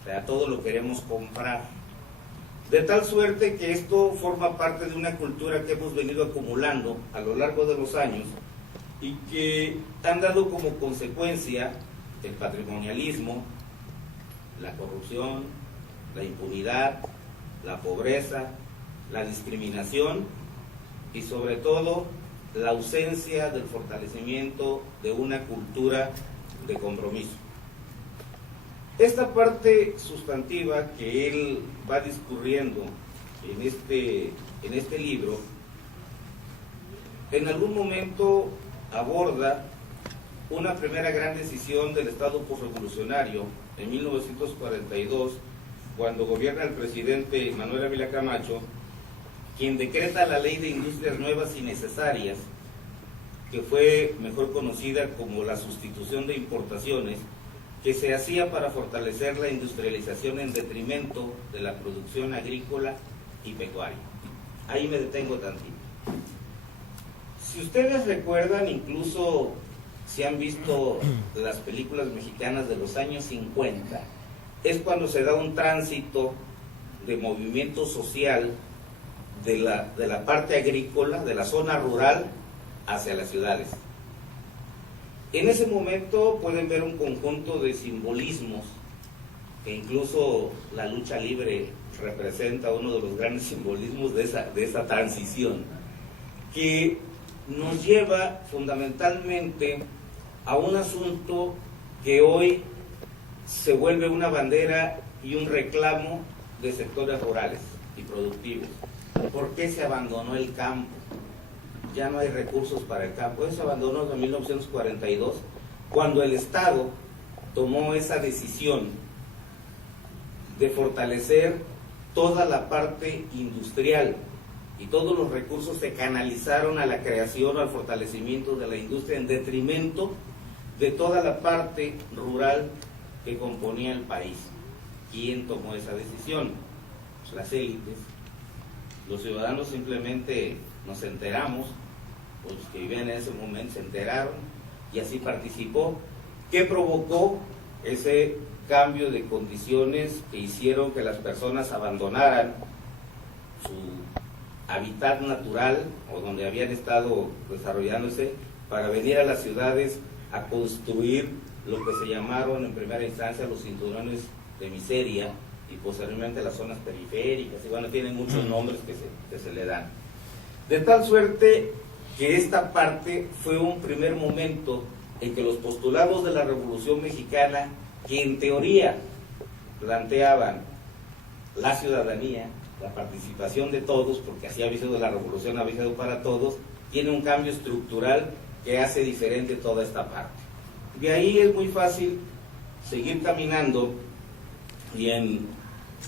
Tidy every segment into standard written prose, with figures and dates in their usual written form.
O sea, todo lo queremos comprar. De tal suerte que esto forma parte de una cultura que hemos venido acumulando a lo largo de los años y que han dado como consecuencia el patrimonialismo, la corrupción, la impunidad, la pobreza, la discriminación y sobre todo la ausencia del fortalecimiento de una cultura de compromiso. Esta parte sustantiva que él va discurriendo en este libro, en algún momento aborda una primera gran decisión del Estado posrevolucionario en 1942, cuando gobierna el presidente Manuel Ávila Camacho, quien decreta la Ley de Industrias Nuevas y Necesarias, que fue mejor conocida como la sustitución de importaciones, que se hacía para fortalecer la industrialización en detrimento de la producción agrícola y pecuaria. Ahí me detengo tantito. Si ustedes recuerdan, incluso si han visto las películas mexicanas de los años 50, es cuando se da un tránsito de movimiento social de la parte agrícola, de la zona rural, hacia las ciudades. En ese momento pueden ver un conjunto de simbolismos, que incluso la lucha libre representa uno de los grandes simbolismos de esa transición, que nos lleva fundamentalmente a un asunto que hoy se vuelve una bandera y un reclamo de sectores rurales y productivos. ¿Por qué se abandonó el campo? Ya no hay recursos para el campo. Eso se abandonó en 1942, cuando el Estado tomó esa decisión de fortalecer toda la parte industrial y todos los recursos se canalizaron a la creación, al fortalecimiento de la industria en detrimento de toda la parte rural que componía el país. ¿Quién tomó esa decisión? Pues las élites. Los ciudadanos simplemente nos enteramos, los que vivían en ese momento se enteraron y así participó. ¿Qué provocó ese cambio de condiciones que hicieron que las personas abandonaran su hábitat natural o donde habían estado desarrollándose para venir a las ciudades a construir lo que se llamaron en primera instancia los cinturones de miseria y posteriormente las zonas periféricas, y bueno, tienen muchos nombres que se le dan. De tal suerte que esta parte fue un primer momento en que los postulados de la Revolución Mexicana, que en teoría planteaban la ciudadanía, la participación de todos, porque así había sido la revolución, había sido para todos, tiene un cambio estructural que hace diferente toda esta parte. De ahí es muy fácil seguir caminando y en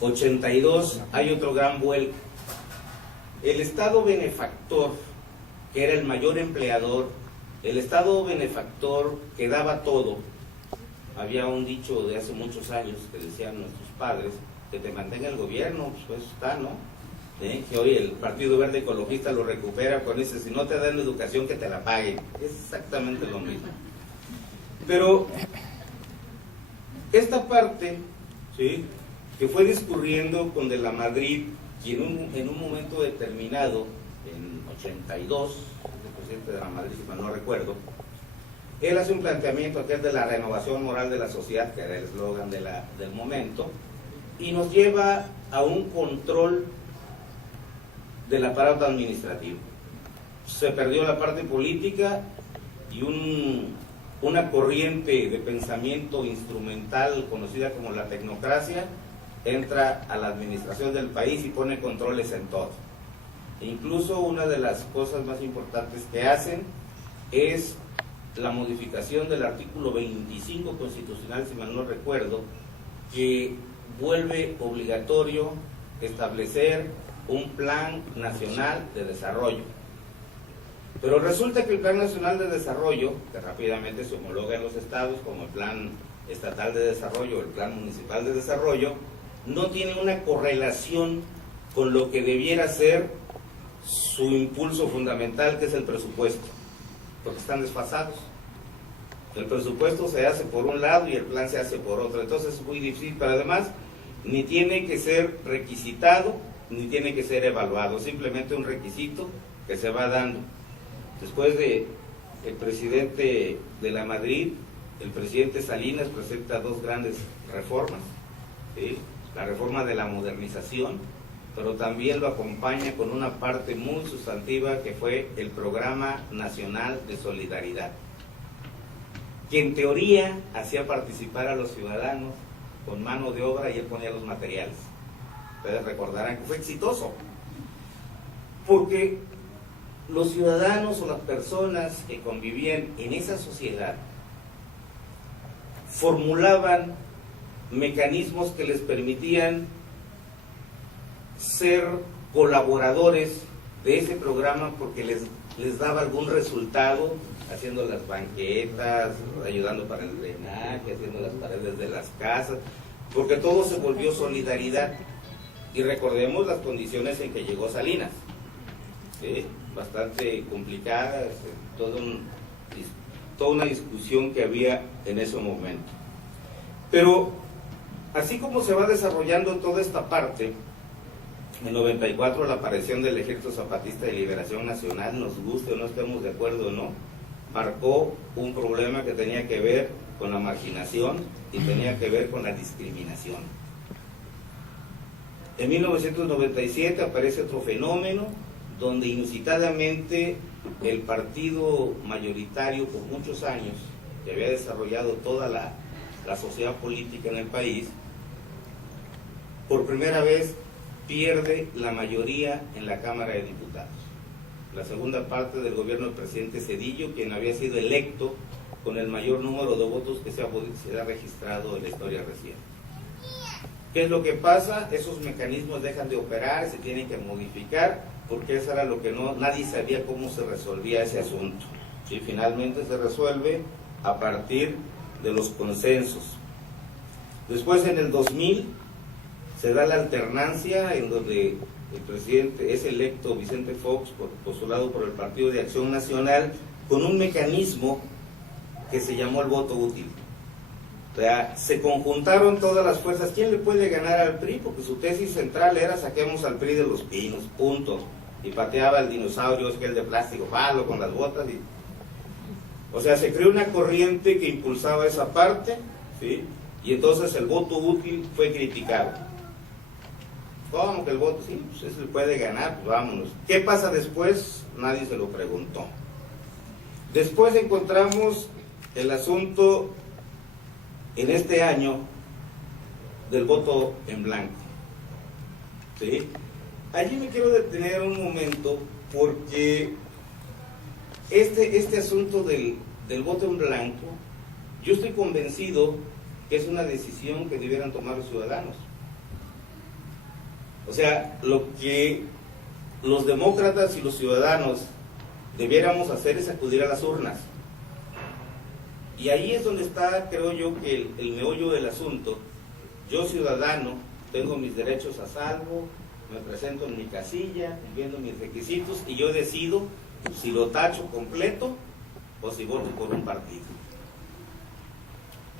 82 hay otro gran vuelco. El Estado benefactor, que era el mayor empleador, el Estado benefactor que daba todo. Había un dicho de hace muchos años que decían nuestros padres, que te mantenga el gobierno, pues está, ¿no? Que hoy el Partido Verde Ecologista lo recupera con ese, si no te dan la educación que te la paguen. Es exactamente lo mismo. Pero esta parte, ¿sí?, que fue discurriendo con De la Madrid, y en un momento determinado, en 82, el presidente de la Madrid, si mal no recuerdo, él hace un planteamiento que es de la renovación moral de la sociedad, que era el eslogan del momento, y nos lleva a un control del aparato administrativo. Se perdió la parte política y una corriente de pensamiento instrumental conocida como la tecnocracia entra a la administración del país y pone controles en todo. E incluso una de las cosas más importantes que hacen es la modificación del artículo 25 constitucional, si mal no recuerdo, que vuelve obligatorio establecer un plan nacional de desarrollo. Pero resulta que el plan nacional de desarrollo, que rápidamente se homologa en los estados como el plan estatal de desarrollo o el plan municipal de desarrollo, no tiene una correlación con lo que debiera ser su impulso fundamental, que es el presupuesto, porque están desfasados. El presupuesto se hace por un lado y el plan se hace por otro, entonces es muy difícil, pero además ni tiene que ser requisitado, ni tiene que ser evaluado, simplemente un requisito que se va dando. Después de el presidente de la Madrid, el presidente Salinas presenta dos grandes reformas, ¿sí? La reforma de la modernización, pero también lo acompaña con una parte muy sustantiva que fue el Programa Nacional de Solidaridad, que en teoría hacía participar a los ciudadanos con mano de obra y él ponía los materiales. Ustedes recordarán que fue exitoso, porque los ciudadanos o las personas que convivían en esa sociedad formulaban mecanismos que les permitían ser colaboradores de ese programa porque les daba algún resultado, haciendo las banquetas, ayudando para el drenaje, haciendo las paredes de las casas, porque todo se volvió solidaridad. Y recordemos las condiciones en que llegó Salinas, ¿sí? Bastante complicadas, toda una discusión que había en ese momento. Pero así como se va desarrollando toda esta parte, en 94 la aparición del Ejército Zapatista de Liberación Nacional, nos guste o no estemos de acuerdo o no, marcó un problema que tenía que ver con la marginación y tenía que ver con la discriminación. En 1997 aparece otro fenómeno donde inusitadamente el partido mayoritario por muchos años, que había desarrollado toda la sociedad política en el país, por primera vez pierde la mayoría en la Cámara de Diputados. La segunda parte del gobierno del presidente Zedillo, quien había sido electo con el mayor número de votos que se ha registrado en la historia reciente. ¿Qué es lo que pasa? Esos mecanismos dejan de operar, se tienen que modificar, porque eso era lo que nadie sabía cómo se resolvía ese asunto. Y finalmente se resuelve a partir de los consensos. Después, en el 2000, se da la alternancia en donde el presidente es electo Vicente Fox, postulado por el Partido de Acción Nacional, con un mecanismo que se llamó el voto útil. O sea, se conjuntaron todas las fuerzas. ¿Quién le puede ganar al PRI? Porque su tesis central era: saquemos al PRI de los pinos, punto. Y pateaba el dinosaurio, es que el de plástico, palo con las botas. O sea, se creó una corriente que impulsaba esa parte, ¿sí? Y entonces el voto útil fue criticado. ¿Cómo que el voto? Sí, pues se puede ganar, pues vámonos. ¿Qué pasa después? Nadie se lo preguntó. Después encontramos el asunto en este año del voto en blanco, ¿sí? Allí me quiero detener un momento porque este asunto del voto en blanco, yo estoy convencido que es una decisión que debieran tomar los ciudadanos. O sea, lo que los demócratas y los ciudadanos debiéramos hacer es acudir a las urnas. Y ahí es donde está, creo yo, que el meollo del asunto. Yo, ciudadano, tengo mis derechos a salvo, me presento en mi casilla, viendo mis requisitos, y yo decido si lo tacho completo o si voto por un partido.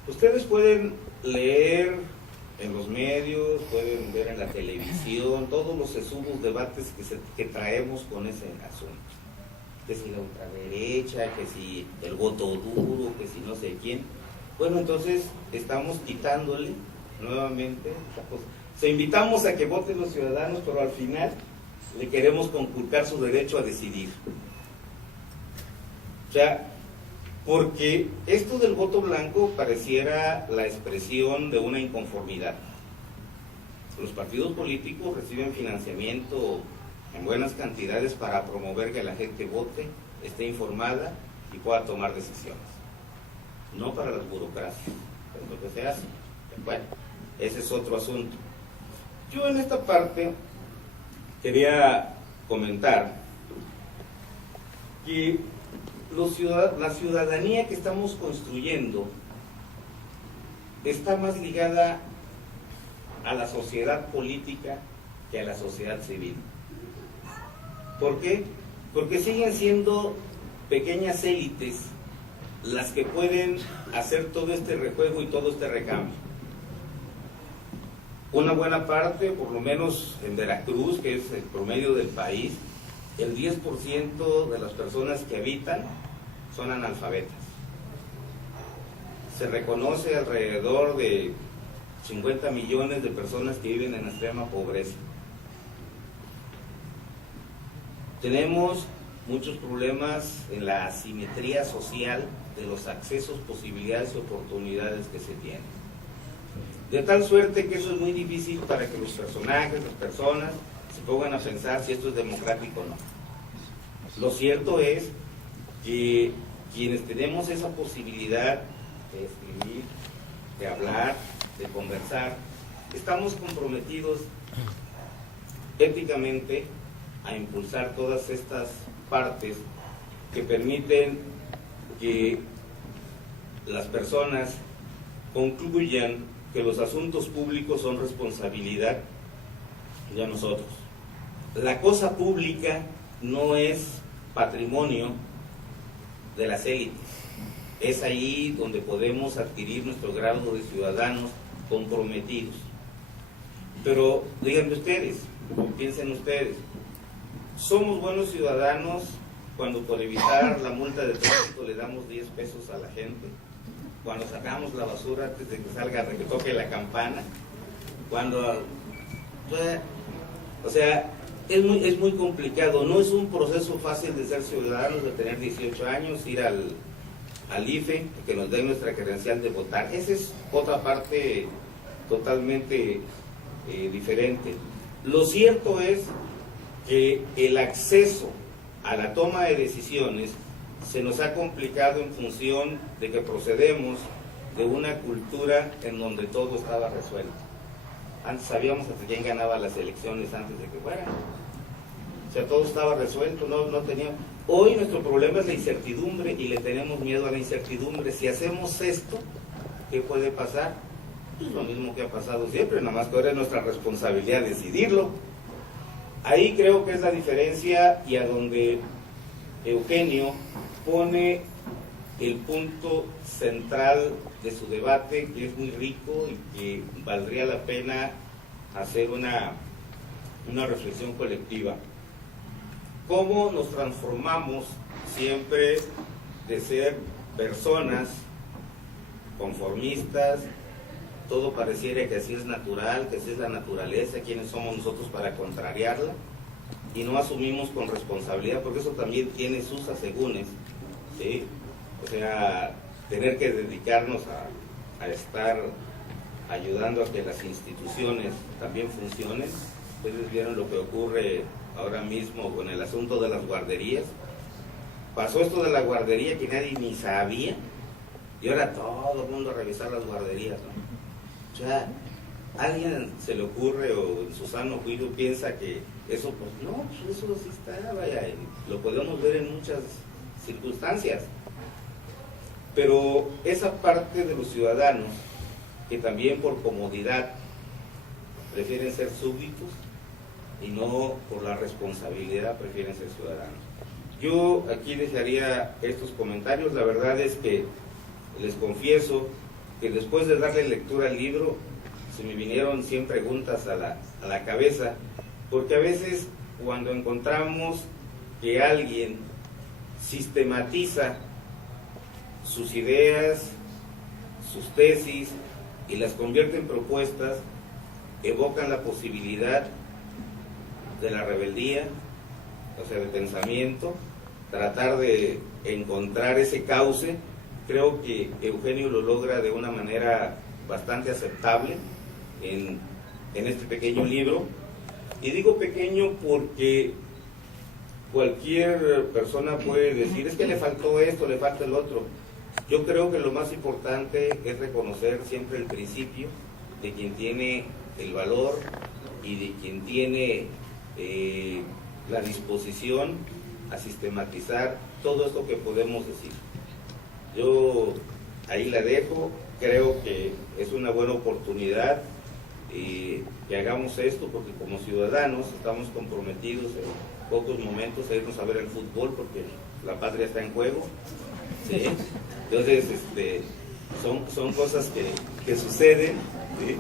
Ustedes pueden leer en los medios, pueden ver en la televisión todos los sesudos debates que traemos con ese asunto. Que si la ultraderecha, que si el voto duro, que si no sé quién. Bueno, entonces estamos quitándole nuevamente esa cosa. O sea, invitamos a que voten los ciudadanos, pero al final le queremos conculcar su derecho a decidir. O sea, porque esto del voto blanco pareciera la expresión de una inconformidad. Los partidos políticos reciben financiamiento en buenas cantidades para promover que la gente vote, esté informada y pueda tomar decisiones. No para las burocracias, es lo que se hace. Bueno, ese es otro asunto. Yo en esta parte quería comentar que la ciudadanía que estamos construyendo está más ligada a la sociedad política que a la sociedad civil. ¿Por qué? Porque siguen siendo pequeñas élites las que pueden hacer todo este rejuego y todo este recambio. Una buena parte, por lo menos en Veracruz, que es el promedio del país, el 10% de las personas que habitan son analfabetas. Se reconoce alrededor de 50 millones de personas que viven en extrema pobreza. Tenemos muchos problemas en la asimetría social de los accesos, posibilidades y oportunidades que se tienen. De tal suerte que eso es muy difícil para que los personajes, las personas, se pongan a pensar si esto es democrático o no. Lo cierto es que quienes tenemos esa posibilidad de escribir, de hablar, de conversar, estamos comprometidos éticamente a impulsar todas estas partes que permiten que las personas concluyan que los asuntos públicos son responsabilidad de nosotros. La cosa pública no es patrimonio de las élites. Es ahí donde podemos adquirir nuestro grado de ciudadanos comprometidos. Pero díganme ustedes, piensen ustedes, ¿somos buenos ciudadanos cuando por evitar la multa de tránsito le damos 10 pesos a la gente? Cuando sacamos la basura antes de que salga, de que toque la campana, cuando, o sea, es muy complicado, no es un proceso fácil de ser ciudadanos, de tener 18 años, ir al IFE, que nos den nuestra credencial de votar. Esa es otra parte totalmente diferente. Lo cierto es que el acceso a la toma de decisiones se nos ha complicado en función de que procedemos de una cultura en donde todo estaba resuelto. Antes sabíamos hasta quién ganaba las elecciones antes de que fueran. O sea, todo estaba resuelto, no teníamos. Hoy nuestro problema es la incertidumbre y le tenemos miedo a la incertidumbre. Si hacemos esto, ¿qué puede pasar? Pues lo mismo que ha pasado siempre, nada más que ahora es nuestra responsabilidad decidirlo. Ahí creo que es la diferencia y a donde Eugenio pone el punto central de su debate, que es muy rico y que valdría la pena hacer una reflexión colectiva. ¿Cómo nos transformamos siempre de ser personas conformistas? Todo pareciera que así es natural, que así es la naturaleza, quiénes somos nosotros para contrariarla, y no asumimos con responsabilidad, porque eso también tiene sus asegúnes, ¿sí? O sea, tener que dedicarnos a estar ayudando a que las instituciones también funcionen. Ustedes vieron lo que ocurre ahora mismo con el asunto de las guarderías. Pasó esto de la guardería que nadie ni sabía, y ahora todo el mundo a revisar las guarderías, ¿no? O sea, ¿a alguien se le ocurre o en su sano juicio piensa que eso, pues no, pues eso sí está, vaya, lo podemos ver en muchas circunstancias? Pero esa parte de los ciudadanos que también por comodidad prefieren ser súbditos y no por la responsabilidad prefieren ser ciudadanos. Yo aquí dejaría estos comentarios. La verdad es que les confieso que después de darle lectura al libro se me vinieron 100 preguntas a la cabeza, porque a veces cuando encontramos que alguien sistematiza sus ideas, sus tesis y las convierte en propuestas, evocan la posibilidad de la rebeldía, o sea, de pensamiento, tratar de encontrar ese cauce. Creo que Eugenio lo logra de una manera bastante aceptable en este pequeño libro. Y digo pequeño porque cualquier persona puede decir, es que le faltó esto, le falta el otro. Yo creo que lo más importante es reconocer siempre el principio de quien tiene el valor y de quien tiene la disposición a sistematizar todo esto que podemos decir. Yo ahí la dejo, creo que es una buena oportunidad que hagamos esto, porque como ciudadanos estamos comprometidos en pocos momentos a irnos a ver el fútbol, porque la patria está en juego, ¿sí? Entonces, son cosas que suceden, ¿sí?